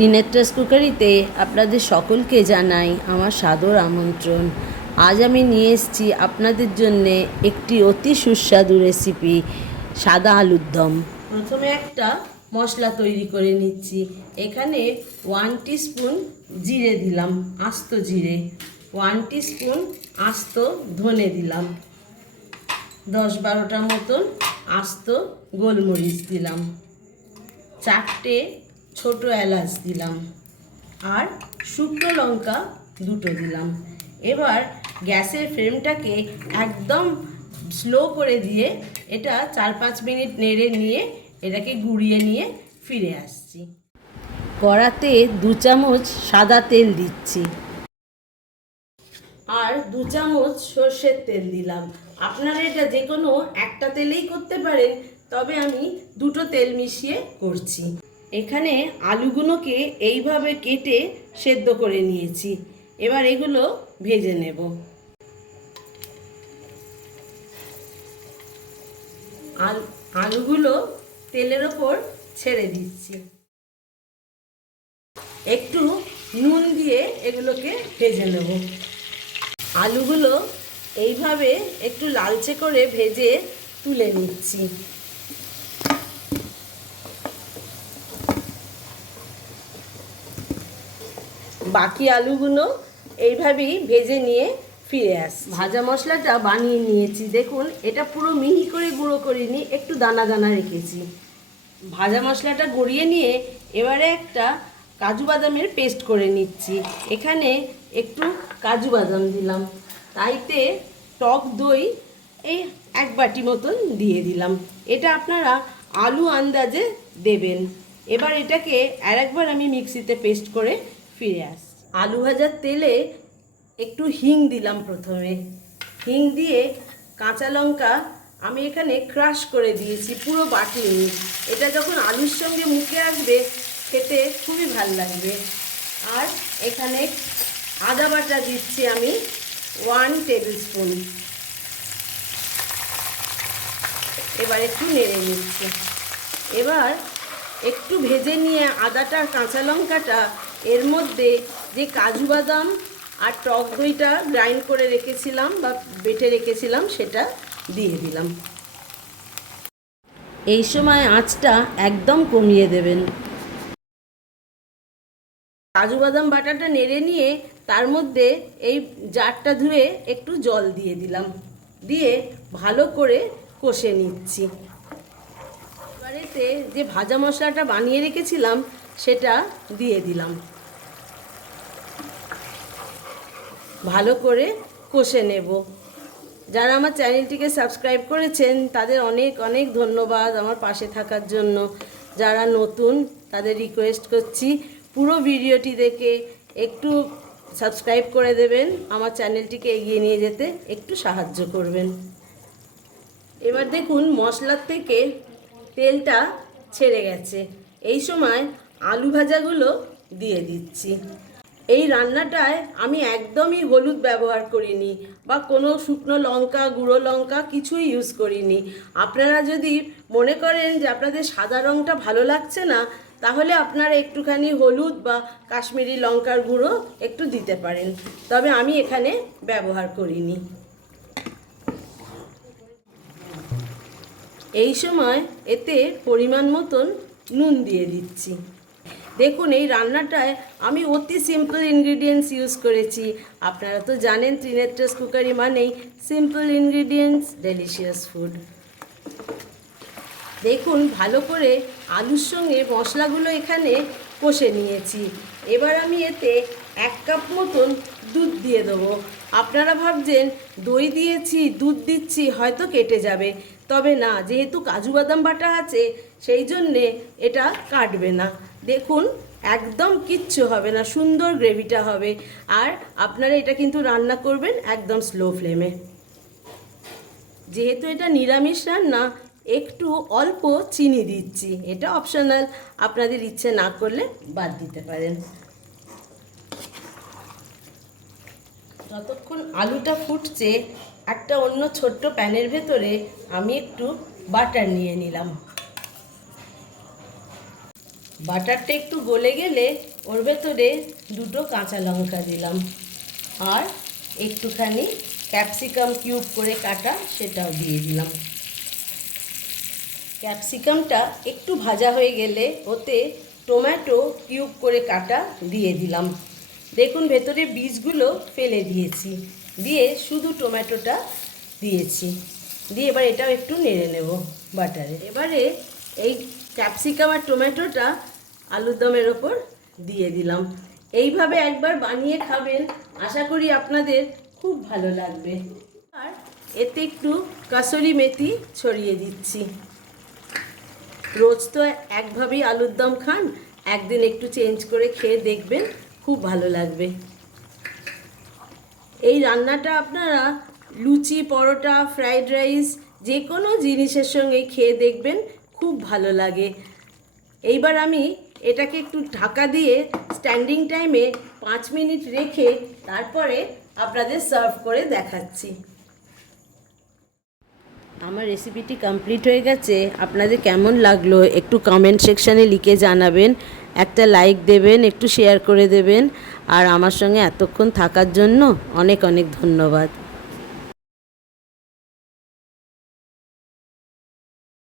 ত্রিনেত্রাস কুকারিতে আপনাদের সকলকে জানাই আমার সাদর আমন্ত্রণ। আজ আমি নিয়ে এসেছি আপনাদের জন্যে একটি অতি সুস্বাদু রেসিপি, সাদা আলুর দম। প্রথমে একটা মশলা তৈরি করে নিচ্ছি। এখানে 1 টিস্পুন জিরে দিলাম, আস্ত জিরে। 1 টিস্পুন আস্ত ধনে দিলাম। 10-12টা মতন আস্ত গোলমরিচ দিলাম। 4টে ছোট এলাচ দিলাম আর শুকনো লঙ্কা 2টো দিলাম। এবার গ্যাসের ফ্লেমটাকে একদম স্লো করে দিয়ে এটা 4-5 মিনিট নেড়ে নিয়ে এটাকে গুঁড়িয়ে নিয়ে ফিরে আসছি। কড়াতে 2 চামচ সাদা তেল দিচ্ছি আর 2 চামচ সর্ষের তেল দিলাম। আপনারা এটা যে কোনো একটা তেলেই করতে পারেন, তবে আমি 2টো তেল মিশিয়ে করছি। এখানে আলুগুলোকে এইভাবে কেটে সেদ্ধ করে নিয়েছি। এবার এগুলো ভেজে নেব। আলুগুলো তেলের ওপর ছেড়ে দিচ্ছি। একটু নুন দিয়ে এগুলোকে ভেজে নেব। আলুগুলো এইভাবে একটু লালচে করে ভেজে তুলে নিচ্ছি। বাকি আলুগুলো এইভাবেই ভেজে নিয়ে ফিরে আসছি। ভাজা মশলাটা বানিয়ে নিয়েছি। দেখুন, এটা পুরো মিহি করে গুঁড়ো করিনি, একটু দানা দানা রেখেছি। ভাজা মশলাটা গড়িয়ে নিয়ে এবারে একটা কাজু বাদামের পেস্ট করে নিচ্ছি। এখানে একটু কাজু বাদাম দিলাম, তাইতে টক দই এই 1 বাটি মতন দিয়ে দিলাম। এটা আপনারা আলু আন্দাজে দেবেন। এবার এটাকে আরেকবার আমি মিক্সিতে পেস্ট করে ফিরে আসছি। আলু ভাজার তেলে একটু হিং দিলাম প্রথমে। হিং দিয়ে কাঁচা লঙ্কা আমি এখানে ক্রাশ করে দিয়েছি, পুরো বাটিনি। এটা যখন আলুর সঙ্গে মুখে আসবে খেতে খুবই ভাল লাগবে। আর এখানে আদা বাটা দিচ্ছি আমি 1 টেবিল স্পুন। এবার একটু নেড়ে নিচ্ছি। এবার একটু ভেজে নিয়ে আদাটা আর কাঁচা লঙ্কাটা এর মধ্যে যে কাজু বাদাম আর টক দইটা গ্রাইন্ড করে রেখেছিলাম বা বেটে রেখেছিলাম সেটা দিয়ে দিলাম। এই সময় আঁচটা একদম কমিয়ে দেবেন। কাজু বাদাম বাটাটা নেড়ে নিয়ে তার মধ্যে এই জারটা ধুয়ে একটু জল দিয়ে দিলাম, দিয়ে ভালো করে কষে নিচ্ছি। এবারেতে যে ভাজা মশলাটা বানিয়ে রেখেছিলাম সেটা দিয়ে দিলাম। ভালো করে কষে নেব। যারা আমার চ্যানেলটিকে সাবস্ক্রাইব করেছেন তাদের অনেক অনেক ধন্যবাদ আমার পাশে থাকার জন্য। যারা নতুন তাদের রিকোয়েস্ট করছি পুরো ভিডিওটি দেখে একটু সাবস্ক্রাইব করে দেবেন, আমার চ্যানেলটিকে এগিয়ে নিয়ে যেতে একটু সাহায্য করবেন। এবার দেখুন মশলার থেকে তেলটা ছেড়ে গেছে। এই সময় আলু ভাজাগুলো দিয়ে দিচ্ছি। এই রান্নাটায় আমি একদমই হলুদ ব্যবহার করিনি বা কোনো শুকনো লঙ্কা, গুঁড়ো লঙ্কা কিছুই ইউজ করিনি। আপনারা যদি মনে করেন যে আপনাদের সাদা রঙটা ভালো লাগছে না, তাহলে আপনারা একটুখানি হলুদ বা কাশ্মীরি লঙ্কার গুঁড়ো একটু দিতে পারেন, তবে আমি এখানে ব্যবহার করিনি। এই সময় এতে পরিমাণ মতন নুন দিয়ে দিচ্ছি। দেখুন, এই রান্নাটায় আমি অতি সিম্পল ইনগ্রিডিয়েন্টস ইউজ করেছি। আপনারা তো জানেন ত্রিনেত্রাস কুকারি মানেই সিম্পল ইনগ্রিডিয়েন্টস, ডেলিশিয়াস ফুড। দেখুন, ভালো করে আলুর সঙ্গে মশলাগুলো এখানে কষে নিয়েছি। এবার আমি এতে 1 কাপ মতন দুধ দিয়ে দেবো। আপনারা ভাবছেন দই দিয়েছি দুধ দিচ্ছি হয়তো কেটে যাবে, তবে না, যেহেতু কাজু বাদাম বাটা আছে সেই জন্যে এটা কাটবে না। দেখুন, একদম কিচ্ছু হবে না, সুন্দর গ্রেভিটা হবে। আর আপনারা এটা কিন্তু রান্না করবেন একদম স্লো ফ্লেমে। যেহেতু এটা নিরামিষ রান্না, একটু অল্প চিনি দিচ্ছি, এটা অপশনাল, আপনাদের ইচ্ছে না করলে বাদ দিতে পারেন। যতক্ষণ আলুটা ফুটছে একটা অন্য ছোট্ট প্যানের ভেতরে আমি একটু বাটার নিয়ে নিলাম। বাটারটা একটু গলে গেলে ওর ভেতরে 2টো কাঁচা লঙ্কা দিলাম আর একটুখানি ক্যাপসিকাম কিউব করে কাটা সেটাও দিয়ে দিলাম। ক্যাপসিকামটা একটু ভাজা হয়ে গেলে ওতে টমেটো কিউব করে কাটা দিয়ে দিলাম। দেখুন ভেতরে বীজগুলো ফেলে দিয়েছি, দিয়ে শুধু টমেটোটা দিয়েছি, দিয়ে এবার এটাও একটু নেড়ে নেব বাটারে। এবারে এই ক্যাপসিকাম আর টমেটোটা আলুর দমের ওপর দিয়ে দিলাম। এইভাবে একবার বানিয়ে খাবেন, আশা করি আপনাদের খুব ভালো লাগবে। আর এতে একটু কাসুরি মেথি ছড়িয়ে দিচ্ছি। রোজ তো একভাবেই আলুর দম খান, একদিন একটু চেঞ্জ করে খেয়ে দেখবেন, খুব ভালো লাগবে। এই রান্নাটা আপনারা লুচি, পরোটা, ফ্রাইড রাইস যে কোনো জিনিসের সঙ্গে খেয়ে দেখবেন, খুব ভালো লাগে। এইবার আমি এটাকে একটু ঢাকা দিয়ে স্ট্যান্ডিং টাইমে 5 মিনিট রেখে তারপরে আপনাদের সার্ভ করে দেখাচ্ছি। আমার রেসিপিটি কমপ্লিট হয়ে গেছে। আপনাদের কেমন লাগলো একটু কমেন্ট সেকশানে লিখে জানাবেন, একটা লাইক দেবেন, একটু শেয়ার করে দেবেন। আর আমার সঙ্গে এতক্ষণ থাকার জন্য অনেক অনেক ধন্যবাদ।